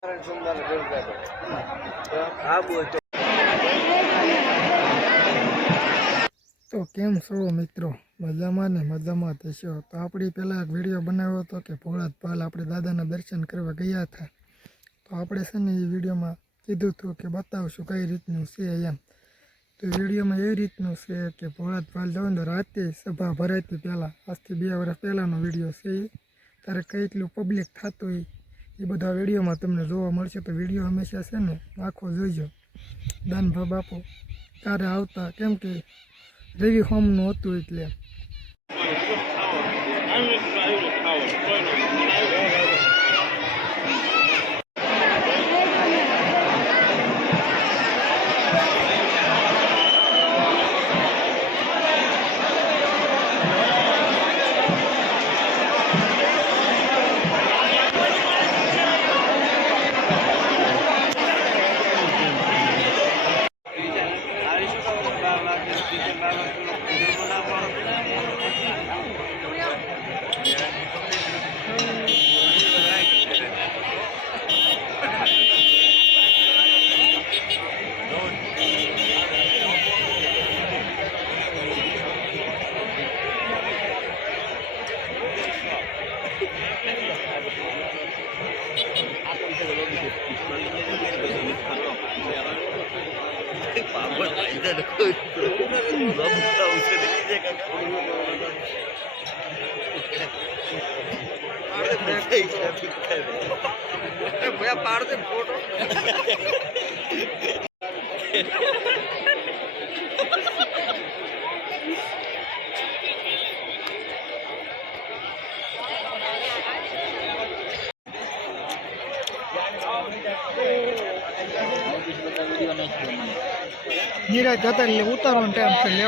તો કેમ છો મિત્રો? મજામાં ને મજામાં થશો. તો આપણે પહેલાં એક વિડીયો બનાવ્યો હતો કે ભોળાત ભાલ આપણે દાદાના દર્શન કરવા ગયા હતા. તો આપણે છે ને એ વિડીયોમાં કીધું હતું કે બતાવશું કઈ રીતનું છે એમ. તો વિડીયોમાં એવી રીતનું છે કે ભોળાત ભાલ જવાનું તો રાતે સભા ભરાતી પહેલાં, આજથી 2 વર્ષ પહેલાંનો વિડીયો છે. ત્યારે કેટલું પબ્લિક થતું હોય એ બધા વિડીયોમાં તમને જોવા મળશે. તો વિડીયો હંમેશા છે ને આખો જોઈજો. દાનભા બાપુ ત્યારે આવતા, કેમ કે રવિ હોમનું હતું એટલે. पाड़ दे फोटो नीरा जाता उतारो टाइम से ले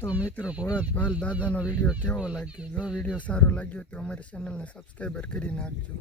तो मित्रों भोळात भाल दादा नो वीडियो केवो लाग्यो? जो वीडियो सारो लाग्यो तो अमरी चेनल ने सब्सक्राइबर करी नाखजो।